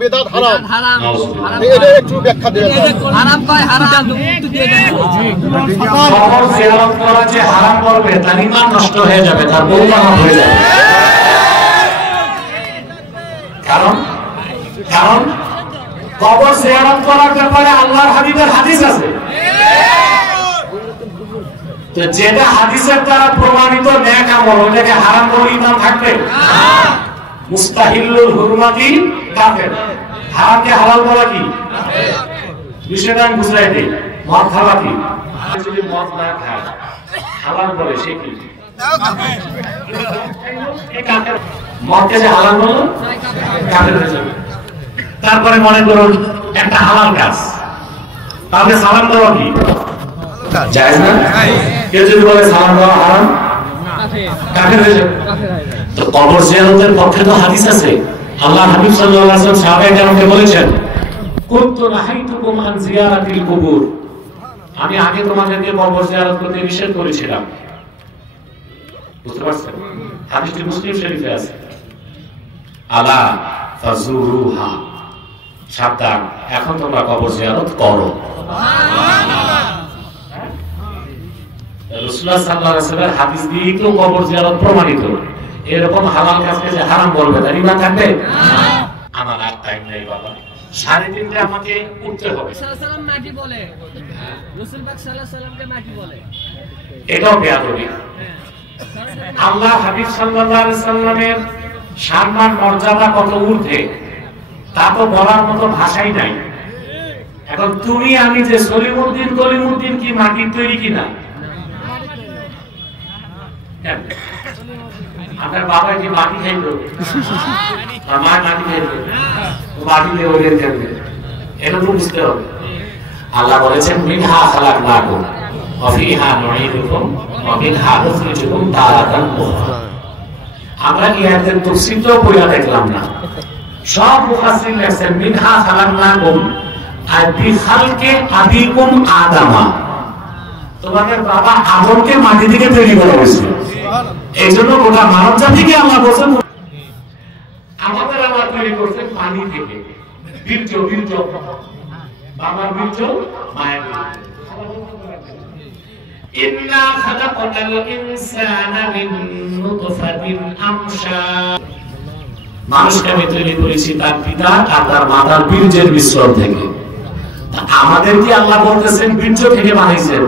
বেদাত হারাম। এটা একটু ব্যাখ্যা দেন। হারাম কয় হারাম কবর জিয়ারত করা যে হারাম করবে তার ঈমান নষ্ট হয়ে যাবে, তার বউ খারাপ হয়ে যাবে। কারণ কবর জিয়ারত করার ব্যাপারে আল্লাহর হাবিবের হাদিস আছে। তো যেটা হাদিসের দ্বারা প্রমাণিত নেক আমল ওটাকে হারাম বলে ঈমান থাকবে? মুস্তাহিলুল হুরমাতি কাফের। হারামকে হালাল বলা কি? বিষয়টা আমি বুঝাই দিই। মদ খাওয়া কি? যদি মদ না খায় হালাল বলে সে কি? মদকে যে হালাল বলো কাফের হয়ে যাবে। তারপরে মনে করুন একটা হালাল কাজ, তাহলে সালাম দেওয়া কি জায়েজ না? কেউ যদি বলে সালাম দেওয়া হারাম, কাফের হয়ে যাবে। তো কবর জিয়ারতের পক্ষে তো হাদিস আছে। আল্লাহ হাবিব সাল্লাল্লাহু আলাইহি ওয়াসাল্লাম সাহাবায়ে কেরামকে বলেছেন, কুনতু নাহাইতুকুম আন জিয়ারাতিল কুবুর, আমি আগে তোমাদেরকে কবর জিয়ারত করতে নিষেধ করেছিলাম। বুঝতে পারছেন? হাদিসটি মুসলিম শরীফে আছে। আলা ফাজুরুহা, সাবধান, এখন তোমরা কবর জিয়ারত করো। রাসূলুল্লাহ সাল্লাল্লাহু আলাইহি ওয়াসাল্লামের হাদিস দিয়ে তো কবর জিয়ারত প্রমাণিত। এরকম হালাল কাজকে যে হারাম বলবে তার ঈমান থাকবে? আমার আর টাইম নেই বাবা, 3:30 আমাকে উঠতে হবে। সাল্লাল্লাহু মাটি বলে, রাসূল পাক সাল্লাল্লাহু আলাইহি সাল্লামকে মাটি বলে, এটাও বেয়াদবি। আল্লাহ হাবিব সাল্লাল্লাহু আলাইহি সাল্লামের সম্মান মর্যাদা কত ঊর্ধ্বে তা তো বলার মতো ভাষাই নাই। এখন তুমি আমি যে সলিমুদ্দিন কি মাটির তৈরি কিনা? আপনার বাবা কি মাটি খাইল? মা মাটি খাইল, মাটিতে ওদের খেলবে, এটা তো বুঝতে হবে। আল্লাহ বলেছেন মিনহা খালাকনাকুম ওয়া ফিহা নুঈদুকুম ওয়া মিনহা নুখরিজুকুম তারাতান উখরা। আমরা কি আয়াতের তাফসীরও পড়া দেখলাম না? সব মুফাসসির লেখেন মিনহা খালাকনাকুম আর বিখালকে আবিকুম আদামা, তোমাদের বাবা আদমকে মাটি থেকে তৈরি করা হয়েছে। এই জন্য গোটা মানব জাতিকে আল্লাহ বলেন আমাদের আল্লাহ তৈরি করছেন পানি থেকে, বীর্য বাবার বীর্য মায়ের বীর্য। ইন্না খালাকনাল ইনসানা মিন নুতফাতিন আমশাজ, মানুষকে আমি তৈরি করেছি তার পিতা আর তার মাতার বীর্যের মিশ্রণ থেকে। আমাদের কি আল্লাহ বলতেছেন বীর্য থেকে বানাইছেন?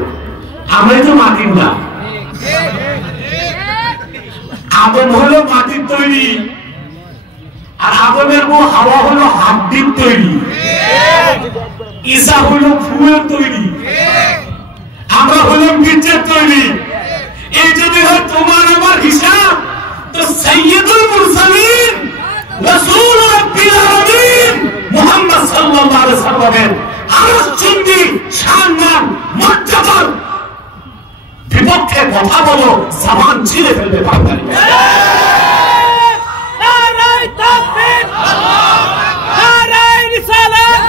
আমরাই তো মাটির না। আদম হলো মাটির তৈরি, আর আদমের বউ হাওয়া হলো হাড্ডির তৈরি, ঈসা হলো ফুলের তৈরি, আমরা হলাম বীর্যের তৈরি। এই যদি হয় তোমার আমার হিসাব, তো সাইয়্যিদুল মুরসালিন রাসূল রাব্বিল আলামিন মুহাম্মদ সাল্লাল্লাহু আলাইহি ওয়াসাল্লামের আরশচুম্বী সম্মান মর্যাদার বিপক্ষে কথা বলো, জবান ছিঁড়ে ফেলবে পাগল। নারায়ে তাকবীর, নারায়ে রিসালাত,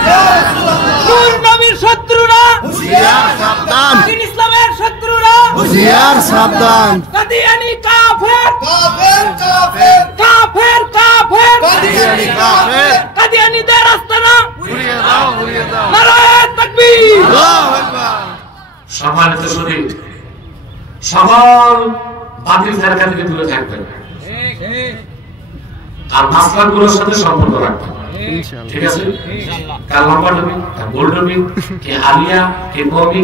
নূর নবীর শত্রুরা হুঁশিয়ার সাবধান, দ্বীন ইসলামের শত্রুরা হুঁশিয়ার সাবধান, কাদিয়ানী কাফের কাফের কাফের কাফের কাফের কাদিয়ানী কাফের, কাদিয়ানীদের আস্তানা উড়িয়ে দাও নারায়ে তাকবীর, আল্লাহু আকবার। সম্মানিত শুধু সকল বাতিল ফেরকা থেকে দূরে থাকবেন, আর মাসলাগুলোর সাথে সম্পর্ক রাখবেন। ঠিক আছে? কাল লম্বা টপিক, গোল টপিক, কে আলিয়া, কে কমি।